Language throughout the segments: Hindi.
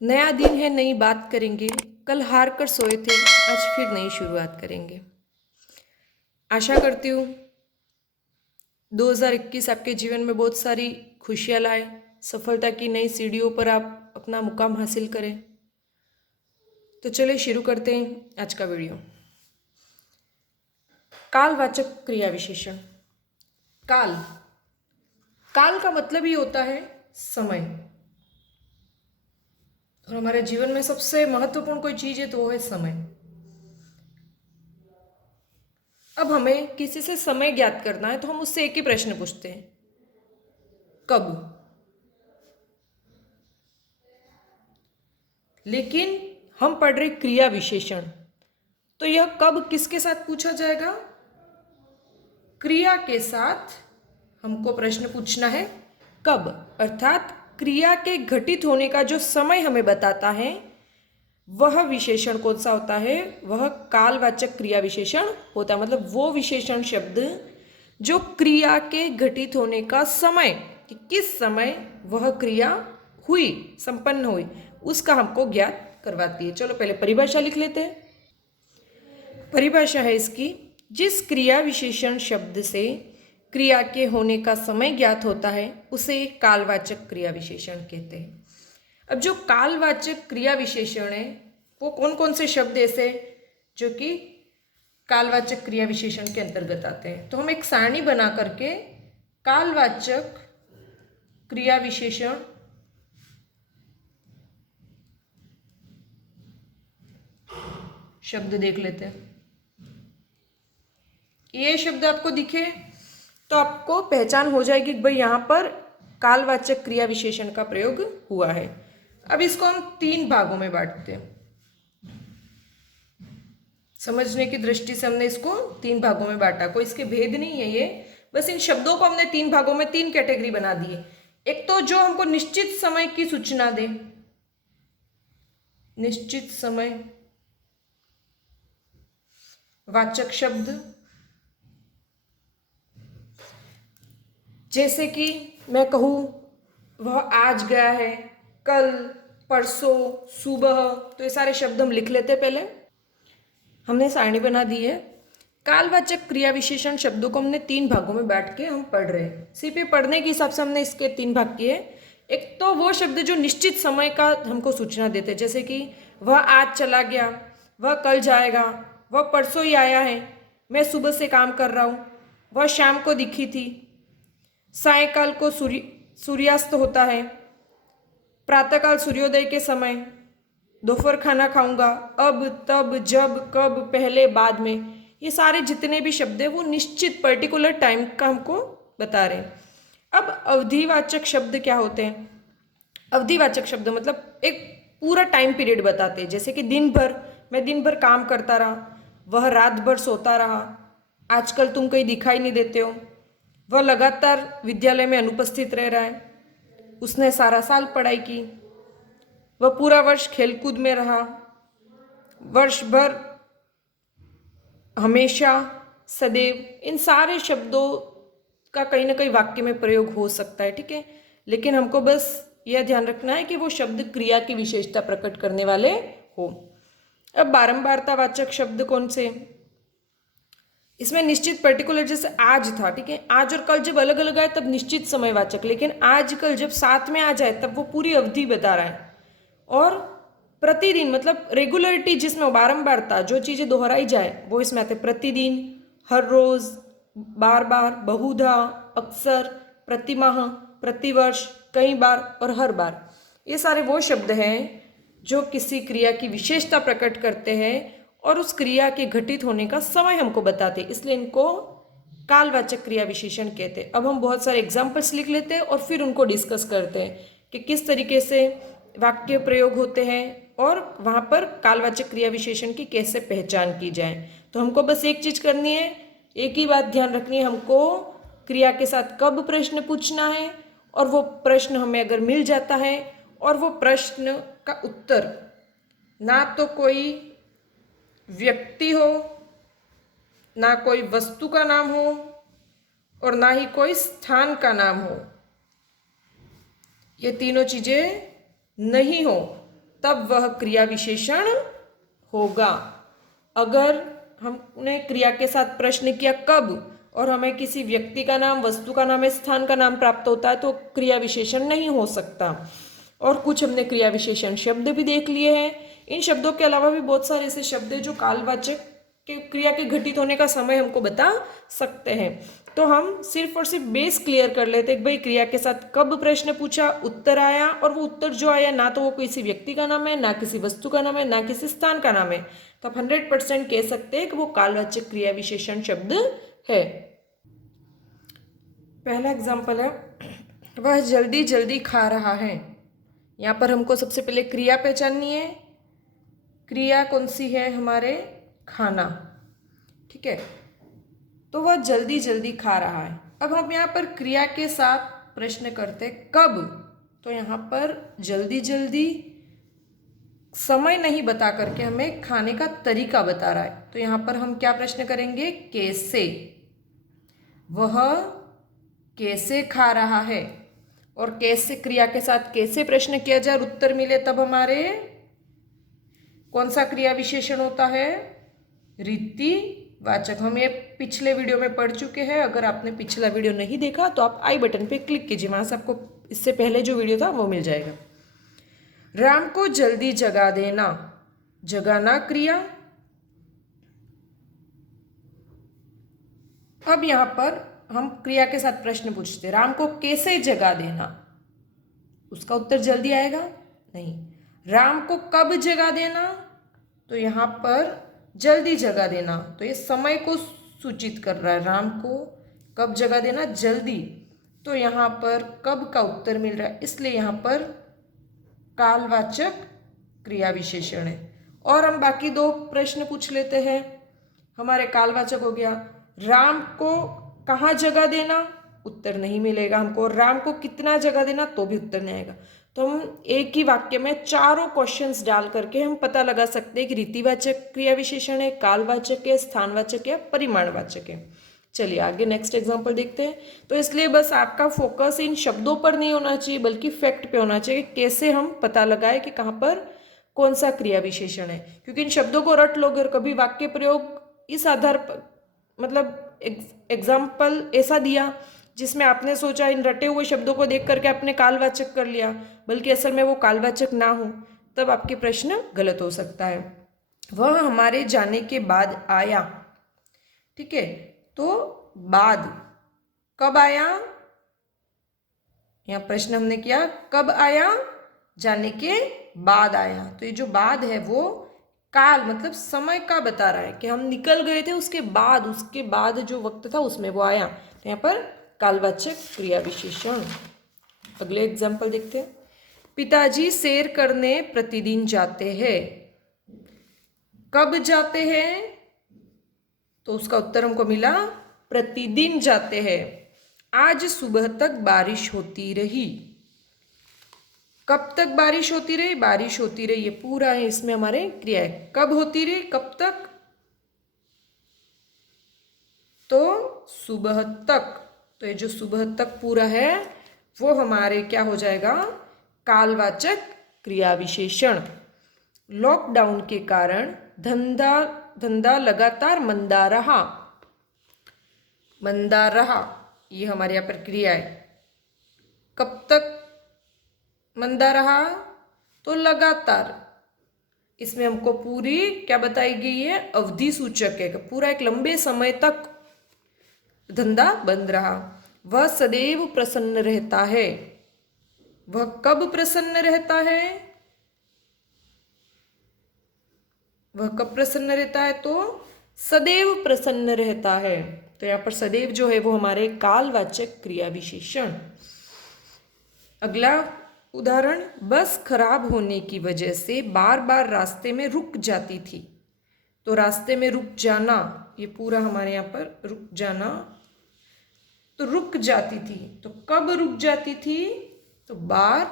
नया दिन है, नई बात करेंगे। कल हार कर सोए थे, आज फिर नई शुरुआत करेंगे। आशा करती हूँ 2021 आपके जीवन में बहुत सारी खुशियाँ लाए, सफलता की नई सीढ़ियों पर आप अपना मुकाम हासिल करें। तो चलिए शुरू करते हैं आज का वीडियो। कालवाचक क्रिया विशेषण। काल काल का मतलब ही होता है समय। और हमारे जीवन में सबसे महत्वपूर्ण कोई चीज़ है तो वो है समय। अब हमें किसी से समय ज्ञात करना है तो हम उससे एक ही प्रश्न पूछते हैं, कब। लेकिन हम पढ़ रहे क्रिया विशेषण, तो यह कब किसके साथ पूछा जाएगा? क्रिया के साथ हमको प्रश्न पूछना है, कब। अर्थात क्रिया के घटित होने का जो समय हमें बताता है वह विशेषण कौन सा होता है? वह कालवाचक क्रिया विशेषण होता है। मतलब वो विशेषण शब्द जो क्रिया के घटित होने का समय, कि किस समय वह क्रिया हुई, संपन्न हुई, उसका हमको ज्ञात करवाती है। चलो पहले परिभाषा लिख लेते हैं। परिभाषा है इसकी, जिस क्रिया विशेषण शब्द से क्रिया के होने का समय ज्ञात होता है उसे कालवाचक क्रिया विशेषण कहते हैं। अब जो कालवाचक क्रिया विशेषण है वो कौन कौन से शब्द ऐसे जो कि कालवाचक क्रिया विशेषण के अंतर्गत आते हैं। तो हम एक सारणी बना करके कालवाचक क्रिया विशेषण शब्द देख लेते हैं। ये शब्द आपको दिखे तो आपको पहचान हो जाएगी कि भाई यहाँ पर कालवाचक क्रिया विशेषण का प्रयोग हुआ है। अब इसको हम 3 भागों में बांटते हैं। समझने की दृष्टि से हमने इसको 3 भागों में बांटा। कोई इसके भेद नहीं है, ये बस इन शब्दों को हमने 3 भागों में 3 कैटेगरी बना दी है। एक तो जो हमको निश्चित समय की सूचना दे, निश्चित समय वाचक शब्द, जैसे कि मैं कहूँ वह आज गया है, कल, परसों, सुबह, तो ये सारे शब्द हम लिख लेते। पहले हमने सारणी बना दी है। कालवाचक क्रिया विशेषण शब्दों को हमने 3 भागों में बांट के हम पढ़ रहे हैं। सिर्फ ये पढ़ने के हिसाब से हमने इसके 3 भाग किए। एक तो वो शब्द जो निश्चित समय का हमको सूचना देते, जैसे कि वह आज चला गया, वह कल जाएगा, वह परसों ही आया है, मैं सुबह से काम कर रहा हूँ, वह शाम को दिखी थी, सायकाल को सूर्यास्त होता है, प्रातःकाल सूर्योदय के समय, दोपहर खाना खाऊंगा, अब, तब, जब, कब, पहले, बाद में, ये सारे जितने भी शब्द हैं वो निश्चित पर्टिकुलर टाइम का हमको बता रहे हैं। अब अवधिवाचक शब्द क्या होते हैं? अवधिवाचक शब्द मतलब एक पूरा टाइम पीरियड बताते हैं। जैसे कि दिन भर, मैं दिन भर काम करता रहा, वह रात भर सोता रहा, आजकल तुम कहीं दिखाई नहीं देते हो, वह लगातार विद्यालय में अनुपस्थित रह रहा है, उसने सारा साल पढ़ाई की, वह पूरा वर्ष खेलकूद में रहा, वर्ष भर, हमेशा, सदैव, इन सारे शब्दों का कहीं ना कहीं वाक्य में प्रयोग हो सकता है। ठीक है, लेकिन हमको बस यह ध्यान रखना है कि वो शब्द क्रिया की विशेषता प्रकट करने वाले हो। अब बारंबारतावाचक शब्द कौन से? इसमें निश्चित पर्टिकुलर, जैसे आज था, ठीक है, आज और कल जब अलग अलग आए तब निश्चित समयवाचक, लेकिन आज कल जब साथ में आ जाए तब वो पूरी अवधि बता रहा है। और प्रतिदिन मतलब रेगुलरिटी, जिसमें बारंबारता, जो चीज़ें दोहराई जाए वो इसमें आते। प्रतिदिन, हर रोज, बार बार, बहुधा, अक्सर, प्रतिमाह, प्रतिवर्ष, कई बार और हर बार, ये सारे वो शब्द हैं जो किसी क्रिया की विशेषता प्रकट करते हैं और उस क्रिया के घटित होने का समय हमको बताते हैं, इसलिए इनको कालवाचक क्रिया विशेषण कहते हैं। अब हम बहुत सारे एग्जाम्पल्स लिख लेते हैं और फिर उनको डिस्कस करते हैं कि किस तरीके से वाक्य प्रयोग होते हैं और वहाँ पर कालवाचक क्रिया विशेषण की कैसे पहचान की जाए। तो हमको बस एक चीज़ करनी है, एक ही बात ध्यान रखनी है, हमको क्रिया के साथ कब प्रश्न पूछना है, और वो प्रश्न हमें अगर मिल जाता है और वो प्रश्न का उत्तर ना तो कोई व्यक्ति हो, ना कोई वस्तु का नाम हो और ना ही कोई स्थान का नाम हो, ये तीनों चीज़ें नहीं हो, तब वह क्रिया विशेषण होगा। अगर हमने क्रिया के साथ प्रश्न किया कब और हमें किसी व्यक्ति का नाम, वस्तु का नाम या स्थान का नाम प्राप्त होता है तो क्रिया विशेषण नहीं हो सकता। और कुछ हमने क्रिया विशेषण शब्द भी देख लिए हैं। इन शब्दों के अलावा भी बहुत सारे ऐसे शब्द हैं जो कालवाचक के क्रिया के घटित होने का समय हमको बता सकते हैं। तो हम सिर्फ और सिर्फ बेस क्लियर कर लेते हैं कि भाई क्रिया के साथ कब प्रश्न पूछा, उत्तर आया, और वो उत्तर जो आया ना तो वो किसी व्यक्ति का नाम है, ना किसी वस्तु का नाम है, ना किसी स्थान का नाम है, तो आप 100% कह सकते हैं कि वो कालवाचक क्रिया विशेषण शब्द है। पहला एग्जाम्पल है, वह जल्दी जल्दी खा रहा है। यहाँ पर हमको सबसे पहले क्रिया पहचाननी है। क्रिया कौन सी है हमारे? खाना। ठीक है, तो वह जल्दी जल्दी खा रहा है। अब हम यहाँ पर क्रिया के साथ प्रश्न करते कब, तो यहाँ पर जल्दी जल्दी समय नहीं बता करके हमें खाने का तरीका बता रहा है। तो यहाँ पर हम क्या प्रश्न करेंगे? कैसे। वह कैसे खा रहा है। और कैसे क्रिया के साथ कैसे प्रश्न किया जाए और उत्तर मिले तब हमारे कौन सा क्रिया विशेषण होता है? रीतिवाचक। हम ये पिछले वीडियो में पढ़ चुके हैं। अगर आपने पिछला वीडियो नहीं देखा तो आप आई बटन पे क्लिक कीजिए, वहां से आपको इससे पहले जो वीडियो था वो मिल जाएगा। राम को जल्दी जगा देना। जगाना क्रिया। अब यहां पर हम क्रिया के साथ प्रश्न पूछते, राम को कैसे जगा देना, उसका उत्तर जल्दी आएगा? नहीं। राम को कब जगा देना, तो यहां पर जल्दी जगा देना, तो ये समय को सूचित कर रहा है। राम को कब जगा देना? जल्दी। तो यहां पर कब का उत्तर मिल रहा है, इसलिए यहां पर कालवाचक क्रिया विशेषण है। और हम बाकी दो प्रश्न पूछ लेते हैं। हमारे कालवाचक हो गया, राम को कहाँ जगा देना, उत्तर नहीं मिलेगा हमको। राम को कितना जगा देना, तो भी उत्तर नहीं आएगा। तो हम एक ही वाक्य में चारों क्वेश्चंस डाल करके हम पता लगा सकते हैं कि रीतिवाचक क्रिया विशेषण है, कालवाचक है, स्थानवाचक है, परिमाणवाचक है। चलिए आगे नेक्स्ट एग्जांपल देखते हैं। तो इसलिए बस आपका फोकस इन शब्दों पर नहीं होना चाहिए बल्कि फैक्ट पे होना चाहिए, कैसे हम पता लगाए कि कहाँ पर कौन सा क्रिया विशेषण है। क्योंकि इन शब्दों को रट लोगे और कभी वाक्य प्रयोग इस आधार पर, मतलब एग्जाम्पल ऐसा दिया जिसमें आपने सोचा इन रटे हुए शब्दों को देख करके आपने कालवाचक कर लिया, बल्कि असल में वो कालवाचक ना हो, तब आपके प्रश्न गलत हो सकता है। वह हमारे जाने के बाद आया। ठीक है, तो बाद कब आया, यहां प्रश्न हमने किया कब आया, जाने के बाद आया। तो ये जो बाद है वो काल मतलब समय का बता रहा है कि हम निकल गए थे उसके बाद जो वक्त था उसमें वो आया। तो यहाँ पर कालवाचक क्रिया विशेषण। अगले एग्जाम्पल देखते हैं। पिताजी सैर करने प्रतिदिन जाते हैं। कब जाते हैं, तो उसका उत्तर हमको मिला प्रतिदिन जाते हैं। आज सुबह तक बारिश होती रही। कब तक बारिश होती रही, बारिश होती रही, ये पूरा है, इसमें हमारे क्रिया है। कब होती रही, कब तक, तो सुबह तक। तो ये जो सुबह तक पूरा है वो हमारे क्या हो जाएगा? कालवाचक क्रिया विशेषण। लॉकडाउन के कारण धंधा लगातार मंदा रहा। मंदा रहा, ये हमारे यहाँ पर क्रिया है। कब तक मंदा रहा, तो लगातार। इसमें हमको पूरी क्या बताई गई है? अवधि सूचक है, पूरा एक लंबे समय तक धंधा बंद रहा। वह सदैव प्रसन्न रहता है। वह कब प्रसन्न रहता है, वह कब प्रसन्न रहता है, तो सदैव प्रसन्न रहता है। तो यहाँ पर सदैव जो है वो हमारे कालवाचक क्रिया विशेषण। अगला उदाहरण, बस खराब होने की वजह से बार बार रास्ते में रुक जाती थी। तो रास्ते में रुक जाना, ये पूरा हमारे यहाँ पर रुक जाना, तो रुक जाती थी। तो कब रुक जाती थी, तो बार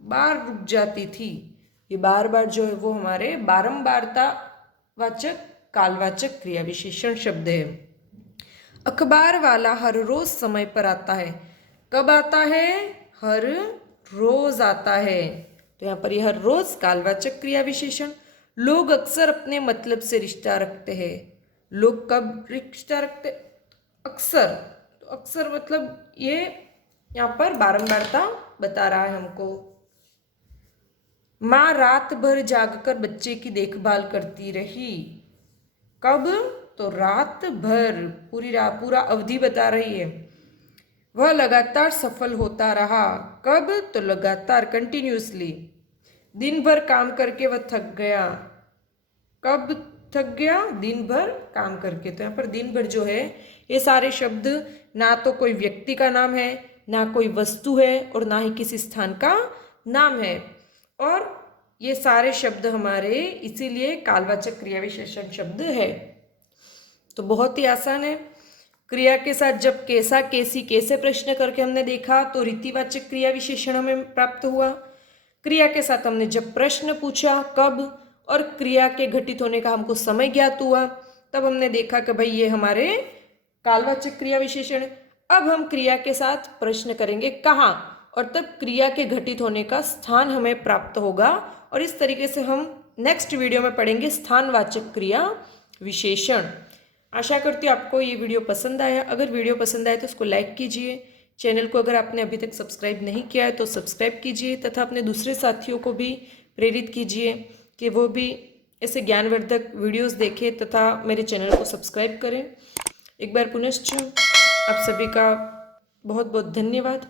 बार रुक जाती थी। ये बार बार जो है वो हमारे बारंबारता वाचक कालवाचक क्रिया विशेषण शब्द है। अखबार वाला हर रोज समय पर आता है। कब आता है, हर रोज आता है। तो यहाँ पर ये हर रोज कालवाचक क्रिया विशेषण। लोग अक्सर अपने मतलब से रिश्ता रखते हैं। लोग कब रिश्ता रखते? अक्सर। तो अक्सर मतलब ये यहाँ पर बारंबारता बता रहा है हमको। माँ रात भर जागकर बच्चे की देखभाल करती रही। कब? तो रात भर, पूरा अवधि बता रही है। वह लगातार सफल होता रहा। कब? तो लगातार, कंटिन्यूसली। दिन भर काम करके वह थक गया। कब थक गया? दिन भर काम करके। तो यहाँ पर दिन भर जो है, ये सारे शब्द ना तो कोई व्यक्ति का नाम है, ना कोई वस्तु है, और ना ही किसी स्थान का नाम है। और ये सारे शब्द हमारे इसीलिए कालवाचक क्रिया विशेषण शब्द है। तो बहुत ही आसान है। क्रिया के साथ जब कैसा, कैसी, कैसे प्रश्न करके हमने देखा तो रीतिवाचक क्रिया विशेषण हमें प्राप्त हुआ। क्रिया के साथ हमने जब प्रश्न पूछा कब, और क्रिया के घटित होने का हमको समय ज्ञात हुआ, तब हमने देखा कि भाई ये हमारे कालवाचक क्रिया विशेषण। अब हम क्रिया के साथ प्रश्न करेंगे कहाँ, और तब क्रिया के घटित होने का स्थान हमें प्राप्त होगा। और इस तरीके से हम नेक्स्ट वीडियो में पढ़ेंगे स्थानवाचक क्रिया विशेषण। आशा करती हूँ आपको ये वीडियो पसंद आया। अगर वीडियो पसंद आए तो उसको लाइक कीजिए। चैनल को अगर आपने अभी तक सब्सक्राइब नहीं किया है तो सब्सक्राइब कीजिए, तथा अपने दूसरे साथियों को भी प्रेरित कीजिए कि वो भी ऐसे ज्ञानवर्धक वीडियोस देखें तथा मेरे चैनल को सब्सक्राइब करें। एक बार पुनश्च आप सभी का बहुत बहुत धन्यवाद।